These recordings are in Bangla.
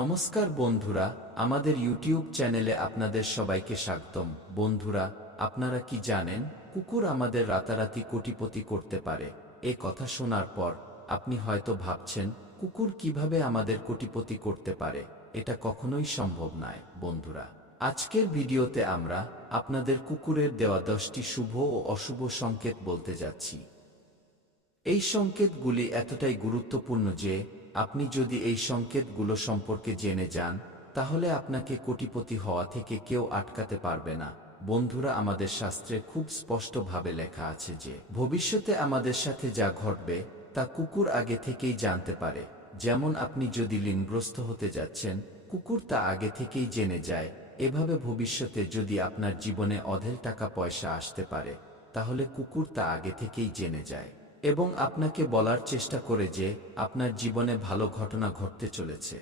নমস্কার বন্ধুরা, আমাদের ইউটিউব চ্যানেলে আপনাদের সবাইকে স্বাগতম। বন্ধুরা, আপনারা কি জানেন কুকুর আমাদের রাতারাতি কোটিপতি করতে পারে? এ কথা শোনার পর আপনি হয়তো ভাবছেন, কুকুর কিভাবে আমাদের কোটিপতি করতে পারে? এটা কখনোই সম্ভব নয়। বন্ধুরা, আজকের ভিডিওতে আমরা আপনাদের কুকুরের দেওয়া 10টি শুভ ও অশুভ সংকেত বলতে যাচ্ছি। এই সংকেতগুলি এতটাই গুরুত্বপূর্ণ যে আপনি যদি এই সংকেতগুলো সম্পর্কে জেনে যান, তাহলে আপনাকে কোটিপতি হওয়া থেকে কেউ আটকাতে পারবে না। বন্ধুরা, আমাদের শাস্ত্রে খুব স্পষ্টভাবে লেখা আছে যে ভবিষ্যতে আমাদের সাথে যা ঘটবে তা কুকুর আগে থেকেই জানতে পারে। যেমন আপনি যদি ঋণগ্রস্ত হতে যাচ্ছেন, কুকুর তা আগে থেকেই জেনে যায়। এভাবে ভবিষ্যতে যদি আপনার জীবনে অঢেল টাকা পয়সা আসতে পারে, তাহলে কুকুর তা আগে থেকেই জেনে যায় এবং আপনাকে বলার চেষ্টা করে যে আপনার জীবনে ভালো ঘটনা ঘটতে চলেছে।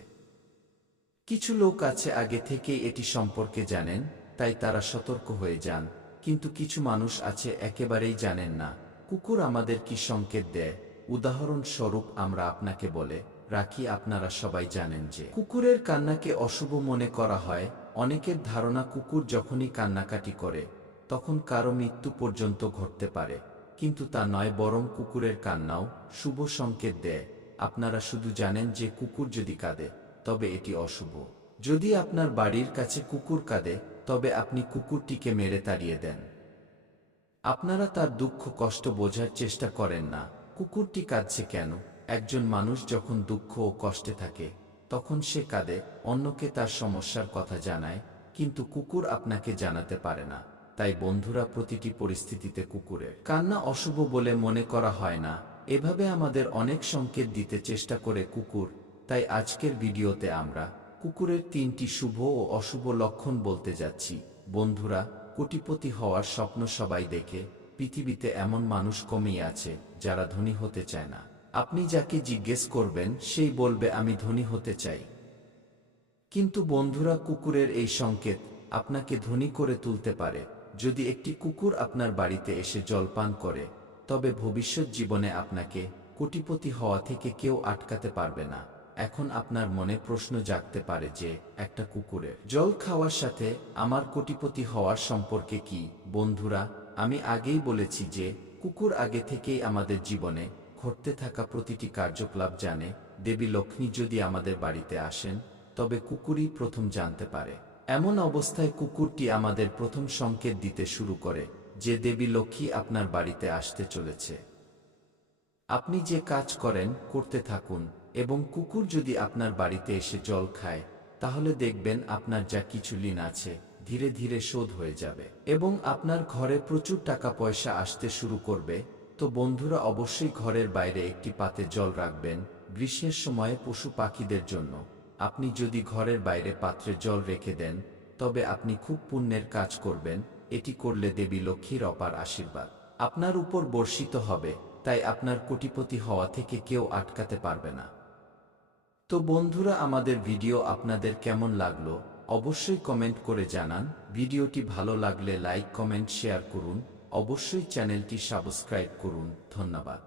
কিছু লোক আছে আগে থেকেই এটি সম্পর্কে জানেন, তাই তারা সতর্ক হয়ে যান। কিন্তু কিছু মানুষ আছে একেবারেই জানেন না কুকুর আমাদের কি সংকেত দেয়। উদাহরণস্বরূপ আমরা আপনাকে বলে রাখি, আপনারা সবাই জানেন যে কুকুরের কান্নাকে অশুভ মনে করা হয়। অনেকের ধারণা কুকুর যখনই কান্নাকাটি করে তখন কারো মৃত্যু পর্যন্ত ঘটতে পারে, কিন্তু তা নয়, বরং কুকুরের কান্নাও শুভ সংকেত দেয়। আপনারা শুধু জানেন যে কুকুর যদি কাঁদে তবে এটি অশুভ। যদি আপনার বাড়ির কাছে কুকুর কাঁদে, তবে আপনি কুকুরটিকে মেরে তাড়িয়ে দেন। আপনারা তার দুঃখ কষ্ট বোঝার চেষ্টা করেন না। কুকুরটি কাঁদছে কেন? একজন মানুষ যখন দুঃখ ও কষ্টে থাকে তখন সে কাঁদে, অন্যকে তার সমস্যার কথা জানায়, কিন্তু কুকুর আপনাকে জানাতে পারে না। তাই বন্ধুরা, প্রতিটি পরিস্থিতিতে কুকুরের কান্না অশুভ বলে মনে করা হয় না। এভাবে আমাদের অনেক সংকেত দিতে চেষ্টা করে কুকুর। তাই আজকের ভিডিওতে আমরা কুকুরের 3টি শুভ ও অশুভ লক্ষণ বলতে যাচ্ছি। বন্ধুরা, কোটিপতি হওয়ার স্বপ্ন সবাই দেখে। পৃথিবীতে এমন মানুষ কমই আছে যারা ধনী হতে চায় না। আপনি যাকে জিজ্ঞেস করবেন সেই বলবে আমি ধনী হতে চাই। কিন্তু বন্ধুরা, কুকুরের এই সংকেত আপনাকে ধনী করে তুলতে পারে। যদি একটি কুকুর আপনার বাড়িতে এসে জল পান করে, তবে ভবিষ্যৎ জীবনে আপনাকে কোটিপতি হওয়া থেকে কেউ আটকাতে পারবে না। এখন আপনার মনে প্রশ্ন জাগতে পারে যে একটা কুকুরের জল খাওয়ার সাথে আমার কোটিপতি হওয়ার সম্পর্কে কি? বন্ধুরা, আমি আগেই বলেছি যে কুকুর আগে থেকেই আমাদের জীবনে ঘটতে থাকা প্রতিটি কার্যকলাপ জানে। দেবী লক্ষ্মী যদি আমাদের বাড়িতে আসেন, তবে কুকুরই প্রথম জানতে পারে। এমন অবস্থায় কুকুরটি আমাদের প্রথম সংকেত দিতে শুরু করে যে দেবী লক্ষ্মী আপনার বাড়িতে আসতে চলেছে। আপনি যে কাজ করেন করতে থাকুন, এবং কুকুর যদি আপনার বাড়িতে এসে জল খায়, তাহলে দেখবেন আপনার যা কিছু ঋণ আছে ধীরে ধীরে শোধ হয়ে যাবে এবং আপনার ঘরে প্রচুর টাকা পয়সা আসতে শুরু করবে। তো বন্ধুরা, অবশ্যই ঘরের বাইরে একটি পাত্রে জল রাখবেন। গ্রীষ্মের সময়ে পশু পাখিদের জন্য আপনি যদি ঘরের বাইরে পাত্রে জল রেখে দেন, তবে আপনি খুব পুণ্যের কাজ করবেন। এটি করলে দেবী লক্ষ্মীর অপার আশীর্বাদ আপনার উপর বর্ষিত হবে। তাই আপনার কোটিপতি হওয়া থেকে কেউ আটকাতে পারবে না। তো বন্ধুরা, আমাদের ভিডিও আপনাদের কেমন লাগলো অবশ্যই কমেন্ট করে জানান। ভিডিওটি ভালো লাগলে লাইক, কমেন্ট, শেয়ার করুন। অবশ্যই চ্যানেলটি সাবস্ক্রাইব করুন। ধন্যবাদ।